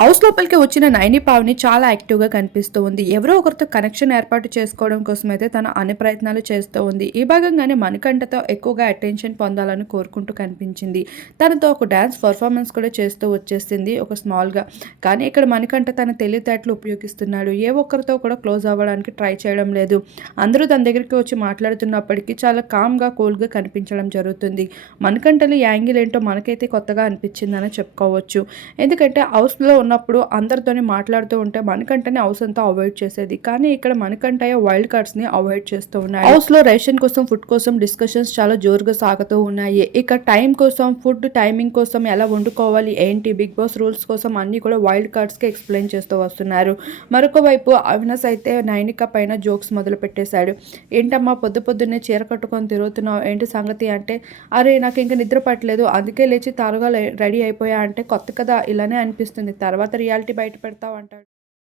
House లోపలికి వచ్చిన నైని పావని చాలా యాక్టివ్గా కనిపిస్తూ ఉంది. ఎవరో ఒకరితో కనెక్షన్ ఏర్పాటు చేసుకోవడం కోసం అయితే తన అన్ని ప్రయత్నాలు చేస్తూ ఉంది. ఈ భాగంగానే మణికంఠతో ఎక్కువగా అటెన్షన్ పొందాలని కోరుకుంటూ కనిపించింది. తనతో ఒక డ్యాన్స్ పర్ఫార్మెన్స్ కూడా చేస్తూ వచ్చేసింది ఒక స్మాల్గా కానీ ఇక్కడ మణికంఠ తన తెలివితేటలు ఉపయోగిస్తున్నాడు. ఏ ఒక్కరితో కూడా క్లోజ్ అవ్వడానికి ట్రై చేయడం లేదు. అందరూ తన దగ్గరికి వచ్చి మాట్లాడుతున్నప్పటికీ చాలా కామ్గా కూల్గా కనిపించడం జరుగుతుంది. మణికంఠలు యాంగిల్ ఏంటో మనకైతే కొత్తగా అనిపించిందని చెప్పుకోవచ్చు. ఎందుకంటే హౌస్లో ఉన్నప్పుడు అందరితోనే మాట్లాడుతూ ఉంటే మనకంటనే హౌస్ అంతా అవాయిడ్ చేసేది. కానీ ఇక్కడ మణికంఠయ్య వైల్డ్ కార్డ్స్ని అవాయిడ్ చేస్తూ ఉన్నాయి హౌస్లో రేషన్ కోసం ఫుడ్ కోసం డిస్కషన్స్ చాలా జోరుగా సాగుతూ ఉన్నాయి. ఇక టైం కోసం ఫుడ్ టైమింగ్ కోసం ఎలా వండుకోవాలి ఏంటి బిగ్ బాస్ రూల్స్ కోసం అన్ని కూడా వైల్డ్ కార్డ్స్కి ఎక్స్ప్లెయిన్ చేస్తూ వస్తున్నారు. మరొక వైపు అవినాష్ అయితే నైనిక పైన జోక్స్ మొదలు పెట్టేశాడు. ఏంటమ్మా పొద్దు పొద్దున్నే చీర కట్టుకొని తిరుగుతున్నావు? ఏంటి సంగతి? అంటే అరే నాకు ఇంకా నిద్ర పట్టలేదు. అందుకే లేచి త్వరగా రెడీ అయిపోయా అంటే కొత్త కదా ఇలానే అనిపిస్తుంది. తర్వాత రియాలిటీ బయట పెడతావు అంటాడు.